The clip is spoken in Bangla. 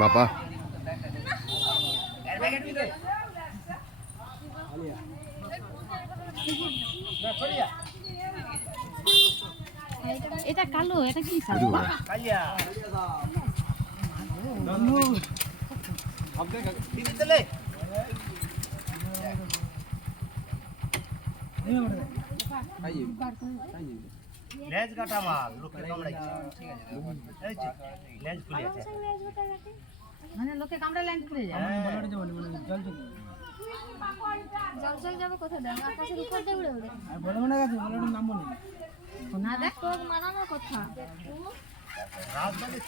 বাবা এটা কালো, এটা কি কালিয়া লেজ কাটা মাল লোকে কামড়াইছে ঠিক আছে এই যে লেজ খুলে আছে মানে লোকে কামড়া লাইন খুলে যায় বলাটা যাবে মানে জল চলে জল জল যাবে কোথায় দেন আকাশের উপর দিয়ে উড়ে উড়ে আর বলে মনে গেছে বলাটার নাম বলি না দেখ তোর মানানোর কথা রাজবাড়ি